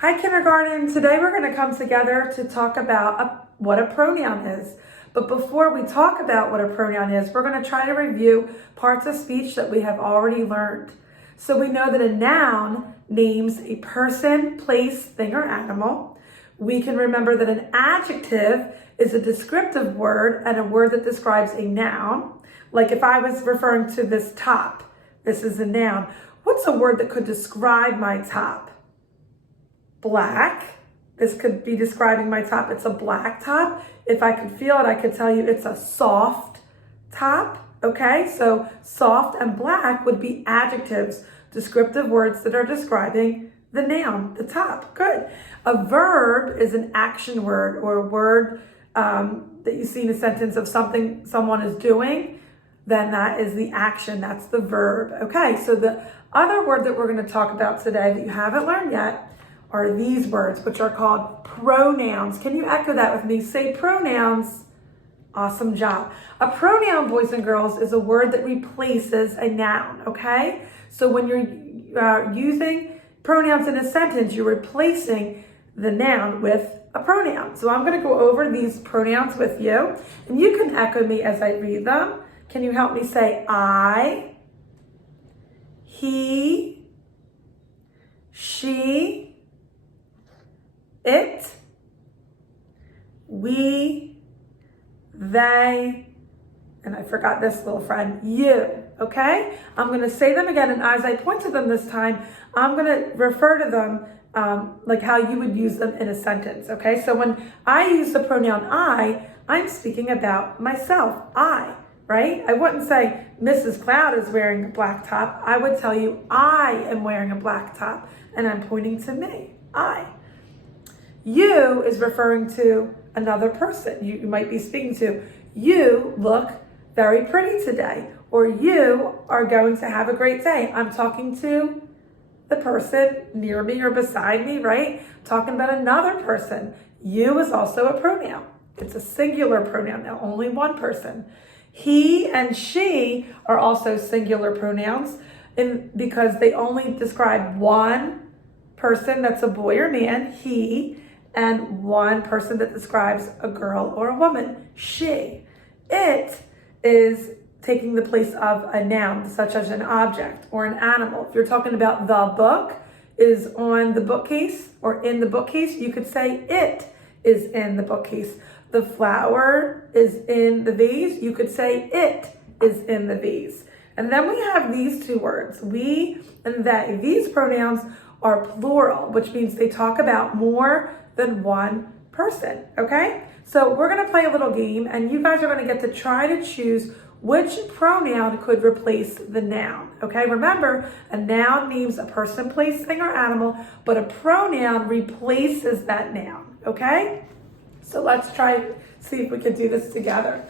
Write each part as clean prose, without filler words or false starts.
Hi, kindergarten. Today we're going to come together to talk about what a pronoun is. But before we talk about what a pronoun is, we're going to try to review parts of speech that we have already learned. So we know that a noun names a person, place, thing, or animal. We can remember that an adjective is a descriptive word and a word that describes a noun. Like if I was referring to this top, this is a noun. What's a word that could describe my top? Black. This could be describing my top. It's a black top. If I could feel it, I could tell you it's a soft top. Okay, so soft and black would be adjectives, descriptive words that are describing the noun, the top. Good. A verb is an action word or a word that you see in a sentence of something someone is doing. Then that is the action. That's the verb. Okay, so the other word that we're going to talk about today that you haven't learned yet are these words, which are called pronouns. Can you echo that with me? Say pronouns. Awesome job. A pronoun, boys and girls, is a word that replaces a noun, okay? So when you're using pronouns in a sentence, you're replacing the noun with a pronoun. So I'm going to go over these pronouns with you, and you can echo me as I read them. Can you help me say I, he, she, it, we, they, and I forgot this little friend, you, okay? I'm going to say them again, and as I point to them this time, I'm going to refer to them like how you would use them in a sentence, okay? So when I use the pronoun I'm speaking about myself, I, right? I wouldn't say Mrs. Cloud is wearing a black top. I would tell you I am wearing a black top, and I'm pointing to me, I. You is referring to another person you might be speaking to. You look very pretty today, or you are going to have a great day. I'm talking to the person near me or beside me, right? Talking about another person. You is also a pronoun. It's a singular pronoun, now only one person. He and she are also singular pronouns because they only describe one person that's a boy or man, he, and one person that describes a girl or a woman, she. It is taking the place of a noun, such as an object or an animal. If you're talking about the book is on the bookcase or in the bookcase, you could say it is in the bookcase. The flower is in the vase, you could say it is in the vase. And then we have these two words, we and they. These pronouns are plural, which means they talk about more than one person, okay? So we're gonna play a little game, and you guys are gonna get to try to choose which pronoun could replace the noun, okay? Remember, a noun means a person, place, thing, or animal, but a pronoun replaces that noun, okay? So let's try, see if we can do this together.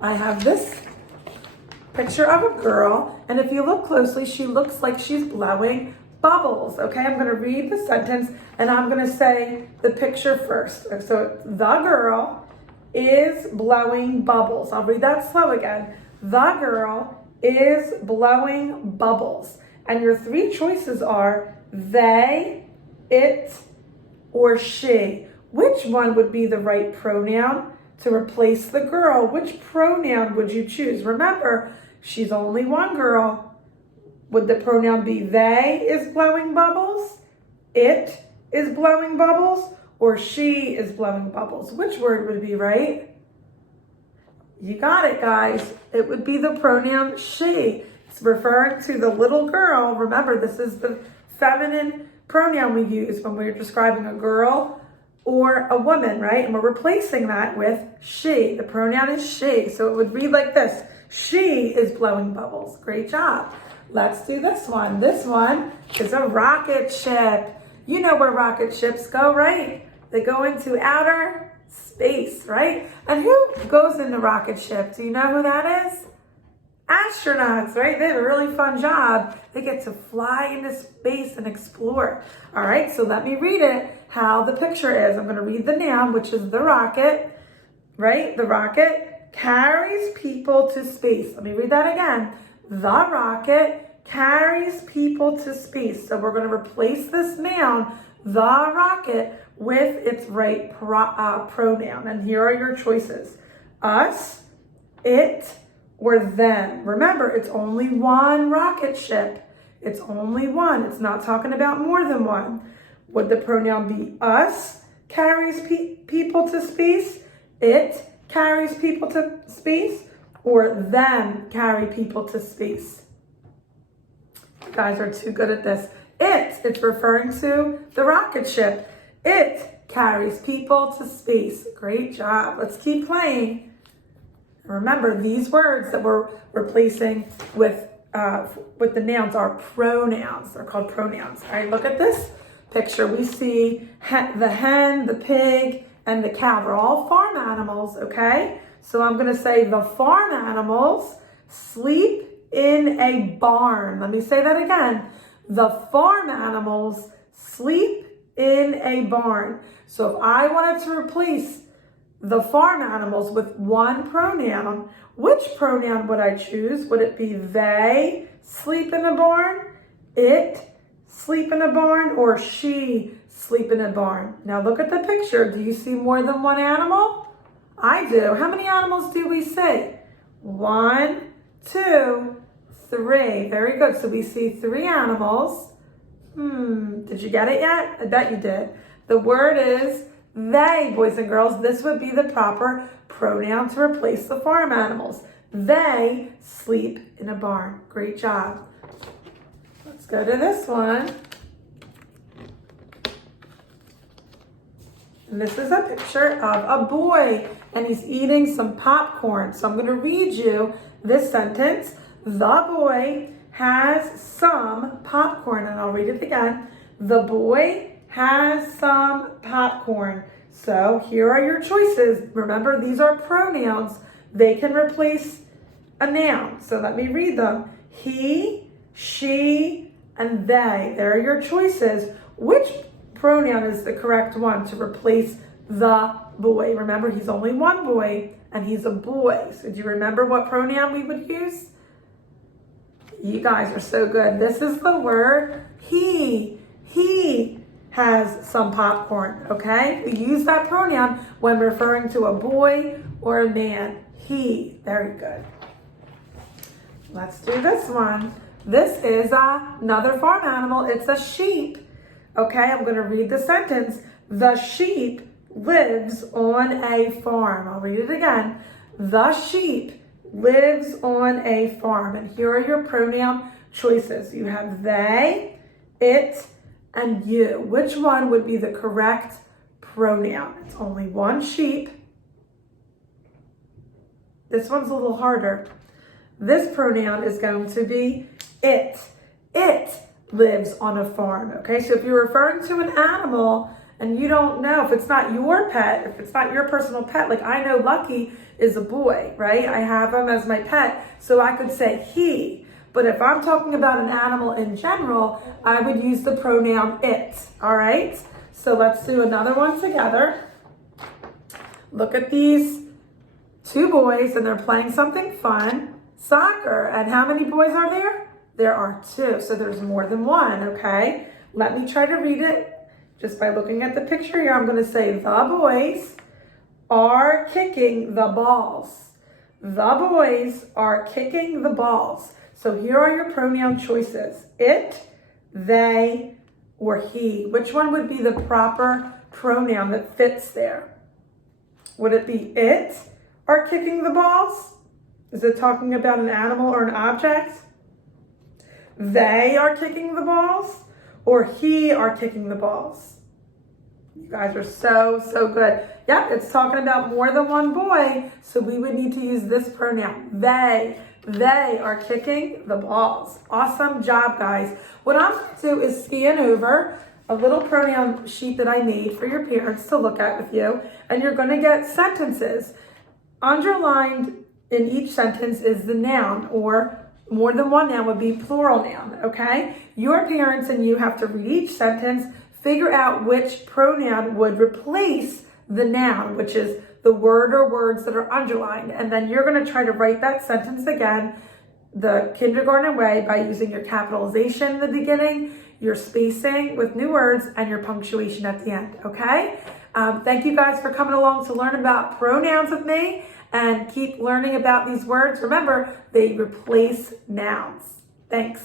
I have this picture of a girl, and if you look closely, she looks like she's blowing bubbles, okay? I'm going to read the sentence, and I'm going to say the picture first. So the girl is blowing bubbles. I'll read that slow again. The girl is blowing bubbles. And your three choices are they, it, or she. Which one would be the right pronoun to replace the girl? Which pronoun would you choose? Remember, she's only one girl. Would the pronoun be they is blowing bubbles, it is blowing bubbles, or she is blowing bubbles? Which word would be right? You got it, guys. It would be the pronoun she. It's referring to the little girl. Remember, this is the feminine pronoun we use when we're describing a girl or a woman, right? And we're replacing that with she. The pronoun is she. So it would read like this. She is blowing bubbles. Great job. Let's do this one. This one is a rocket ship. You know where rocket ships go, right? They go into outer space, right? And who goes in the rocket ship? Do you know who that is? Astronauts, right? They have a really fun job. They get to fly into space and explore. All right, so let me read it, how the picture is. I'm going to read the noun, which is the rocket, right? The rocket carries people to space. Let me read that again. The rocket carries people to space. So we're going to replace this noun the rocket with its right pronoun. And here are your choices: us, it, or them. Remember, it's only one rocket ship. It's only one. It's not talking about more than one. Would the pronoun be us carries people to space, it carries people to space, or them carry people to space? You guys are too good at this. It's referring to the rocket ship. It carries people to space. Great job. Let's keep playing. Remember, these words that we're replacing with the nouns are pronouns. They're called pronouns. All right, look at this picture. We see the hen, the pig, and the cow. They're all farm animals, okay? So I'm going to say the farm animals sleep in a barn. Let me say that again. The farm animals sleep in a barn. So if I wanted to replace the farm animals with one pronoun, which pronoun would I choose? Would it be they sleep in a barn, it sleep in a barn, or she sleep in a barn? Now look at the picture. Do you see more than one animal? I do. How many animals do we see? 1, 2, 3. Very good. So we see 3 animals. Did you get it yet? I bet you did. The word is they, boys and girls. This would be the proper pronoun to replace the farm animals. They sleep in a barn. Great job. Let's go to this one. And this is a picture of a boy, and he's eating some popcorn. So I'm going to read you this sentence. The boy has some popcorn, and I'll read it again. The boy has some popcorn. So here are your choices. Remember, these are pronouns. They can replace a noun. So let me read them. He, she, and they. There are your choices. Which pronoun is the correct one to replace the boy? Remember, he's only one boy, and he's a boy. So do you remember what pronoun we would use? You guys are so good. This is the word he. He has some popcorn, okay? We use that pronoun when referring to a boy or a man. He. Very good. Let's do this one. This is another farm animal. It's a sheep. Okay, I'm going to read the sentence. The sheep lives on a farm. I'll read it again. The sheep lives on a farm. And here are your pronoun choices. You have they, it, and you. Which one would be the correct pronoun? It's only one sheep. This one's a little harder. This pronoun is going to be it. It lives on a farm, okay? So if you're referring to an animal and you don't know, if it's not your pet, if it's not your personal pet, like I know Lucky is a boy, right? I have him as my pet, so I could say he. But if I'm talking about an animal in general, I would use the pronoun it, all right? So let's do another one together. Look at these 2 boys, and they're playing something fun, soccer. And how many boys are there? There are 2, so there's more than one, okay? Let me try to read it just by looking at the picture here. I'm going to say the boys are kicking the balls. The boys are kicking the balls. So here are your pronoun choices. It, they, or he. Which one would be the proper pronoun that fits there? Would it be it are kicking the balls? Is it talking about an animal or an object? They are kicking the balls, or he are kicking the balls? You guys are so good. Yep, it's talking about more than one boy, so we would need to use this pronoun. They are kicking the balls. Awesome job, guys. What I'm going to do is scan over a little pronoun sheet that I made for your parents to look at with you, and you're going to get sentences. Underlined in each sentence is the noun, or more than one noun would be plural noun, okay? Your parents and you have to read each sentence, figure out which pronoun would replace the noun, which is the word or words that are underlined. And then you're going to try to write that sentence again the kindergarten way by using your capitalization in the beginning, your spacing with new words, and your punctuation at the end, okay? Thank you guys for coming along to learn about pronouns with me and keep learning about these words. Remember, they replace nouns. Thanks.